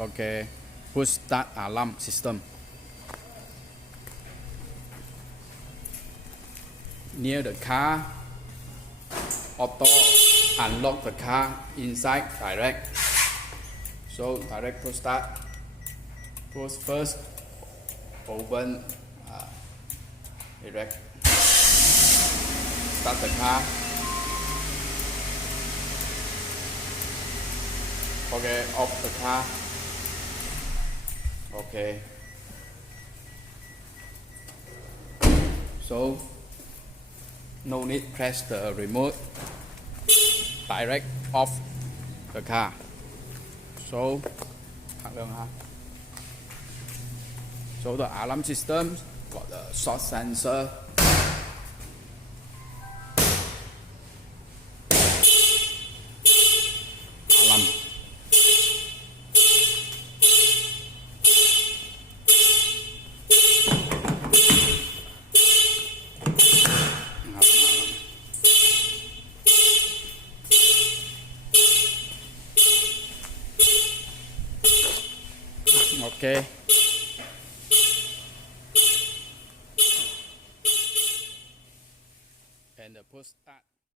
Okay, push start alarm system. Near the car, auto unlock the car inside direct. So direct push start. Push first, open, direct. Start the car. Okay, off the car. Okay. So no need press the remote. Direct off the car. So so the alarm system got a shot sensor. Alarm. Okay. And the push start.